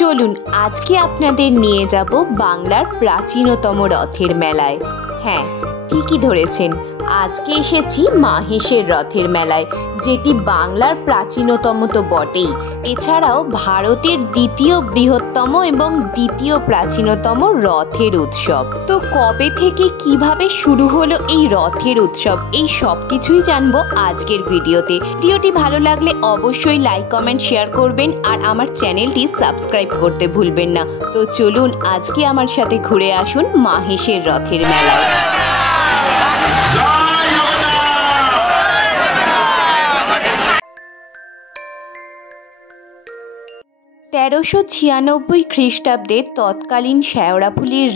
চলুন আজকে আপনাদের নিয়ে যাব বাংলার প্রাচীনতম রথের মেলায়। হ্যাঁ, ঠিকই ধরেছেন, আজকে এসেছি মাহেশের রথের মেলায়, যেটি বাংলার প্রাচীনতম তো বটেই, এছাড়াও ভারতের দ্বিতীয় বৃহত্তম এবং দ্বিতীয় প্রাচীনতম রথের উৎসব। তো কবে থেকে কিভাবে শুরু হলো এই রথের উৎসব, এই সব কিছুই জানবো আজকের ভিডিওতে। ভিডিওটি ভালো লাগলে অবশ্যই লাইক, কমেন্ট, শেয়ার করবেন আর আমার চ্যানেলটি সাবস্ক্রাইব করতে ভুলবেন না। তো চলুন আজকে আমার সাথে ঘুরে আসুন মাহেশের রথের মেলায়। 1396 খ্রিস্টাব্দে তৎকালীন শেওড়াফুলির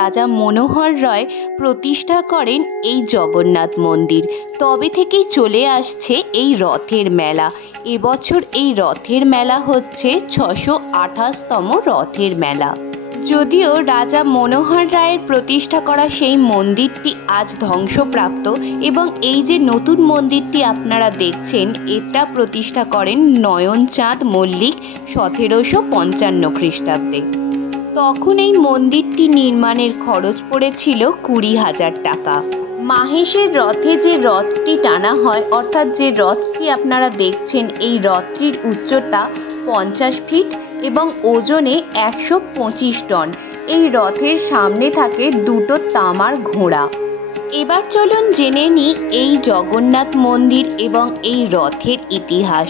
রাজা মনোহর রায় প্রতিষ্ঠা করেন এই জগন্নাথ মন্দির। তবে থেকেই চলে আসছে এই রথের মেলা। এবছর এই রথের মেলা হচ্ছে 628তম রথের মেলা। যদিও রাজা মনোহর রায়ের প্রতিষ্ঠা করা সেই মন্দিরটি আজ ধ্বংসপ্রাপ্ত এবং এই যে নতুন মন্দিরটি আপনারা দেখছেন, এটা প্রতিষ্ঠা করেন নয়নচাঁদ মল্লিক 1755 খ্রিস্টাব্দে। তখন এই মন্দিরটি নির্মাণের খরচ পড়েছিল 20,000 টাকা। মাহেশের রথে যে রথটি টানা হয়, অর্থাৎ যে রথটি আপনারা দেখছেন, এই রথটির উচ্চতা 50 ফিট এবং ওজনে 125 টন। এই রথের সামনে থাকে দুটো তামার ঘোড়া। এবার চলুন জেনে নিই এই জগন্নাথ মন্দির এবং এই রথের ইতিহাস।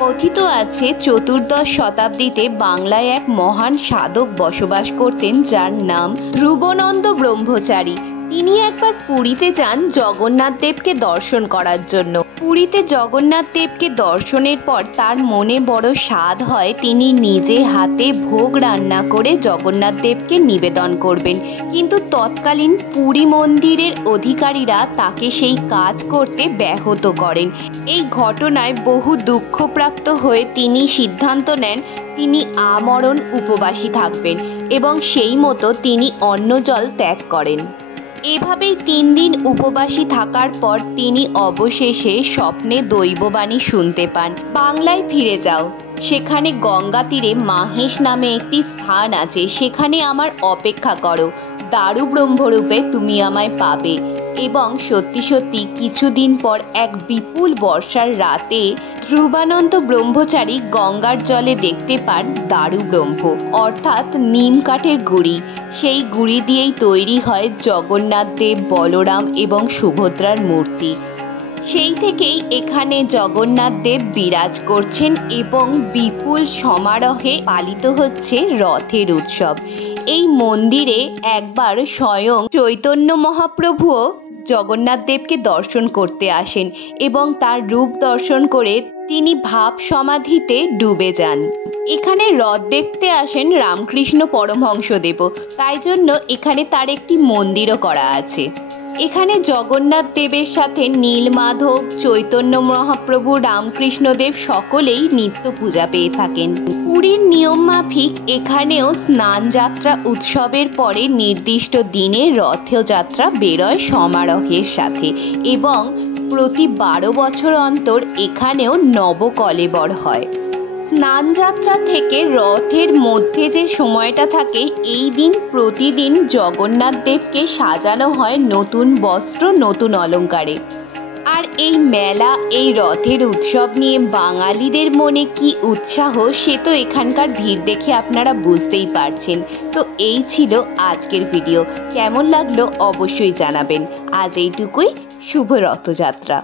কথিত আছে 14দশ শতাব্দীতে বাংলায় এক মহান সাধক বসবাস করতেন, যার নাম ধ্রুবনন্দ ব্রহ্মচারী। তিনি একবার পুরীতে যান জগন্নাথ দেবকে দর্শন করার জন্য। পুরীতে জগন্নাথ দেবকে দর্শনের পর তার মনে বড় স্বাদ হয়, তিনি নিজে হাতে ভোগ রান্না করে জগন্নাথ দেবকে নিবেদন করবেন। কিন্তু তৎকালীন পুরী মন্দিরের অধিকারীরা তাকে সেই কাজ করতে ব্যাহত করেন। এই ঘটনায় বহু দুঃখপ্রাপ্ত হয়ে তিনি সিদ্ধান্ত নেন তিনি আমরণ উপবাসী থাকবেন এবং সেই মতো তিনি অন্ন জল ত্যাগ করেন। এভাবেই 3 দিন উপবাসী থাকার পর তিনি অবশেষে স্বপ্নে দৈববাণী শুনতে পান, বাংলায় ফিরে যাও, সেখানে গঙ্গা তীরে মাহেশ নামে একটি স্থান আছে, সেখানে আমার অপেক্ষা করো, দারু ব্রহ্মরূপে তুমি আমায় পাবে। এবং সত্যি সত্যি কিছুদিন পর এক বিপুল বর্ষার রাতে ধ্রুবানন্দ ব্রহ্মচারী গঙ্গার জলে দেখতে পান দারু ব্রহ্ম, অর্থাৎ নিম কাঠের গুঁড়ি। সেই গুঁড়ি দিয়েই তৈরি হয় জগন্নাথ দেব, বলরাম এবং সুভদ্রার মূর্তি। সেই থেকেই এখানে জগন্নাথ দেব বিরাজ করছেন এবং বিপুল সমারোহে পালিত হচ্ছে রথের উৎসব। এই মন্দিরে একবার স্বয়ং চৈতন্য মহাপ্রভুও জগন্নাথ দেবকে দর্শন করতে আসেন এবং তার রূপ দর্শন করে তিনি ভাব সমাধিতে ডুবে যান। এখানে রথ দেখতে আসেন রামকৃষ্ণ পরমহংসদেবও, তাই জন্য এখানে তার একটি মন্দিরও করা আছে। এখানে জগন্নাথ দেবের সাথে নীলমাধব, চৈতন্য মহাপ্রভু, রামকৃষ্ণদেব সকলেই নিত্য পূজা পেয়ে থাকেন। পুরীর নিয়ম মাফিক এখানেও স্নান যাত্রা উৎসবের পরে নির্দিষ্ট দিনে রথযাত্রা বেরোয় সমারোহের সাথে এবং প্রতি 12 বছর অন্তর এখানেও নবকলেবর হয়। স্নান যাত্রা থেকে রথের মধ্যে যে সময়টা থাকে, এই দিন প্রতিদিন জগন্নাথ দেবকে সাজানো হয় নতুন বস্ত্র, নতুন অলঙ্কারে। আর এই মেলা, এই রথের উৎসব নিয়ে বাঙালিদের মনে কি উৎসাহ, সে তো এখানকার ভিড় দেখে আপনারা বুঝতেই পারছেন। তো এই ছিল আজকের ভিডিও, কেমন লাগলো অবশ্যই জানাবেন। আজ এইটুকুই, শুভ রথযাত্রা।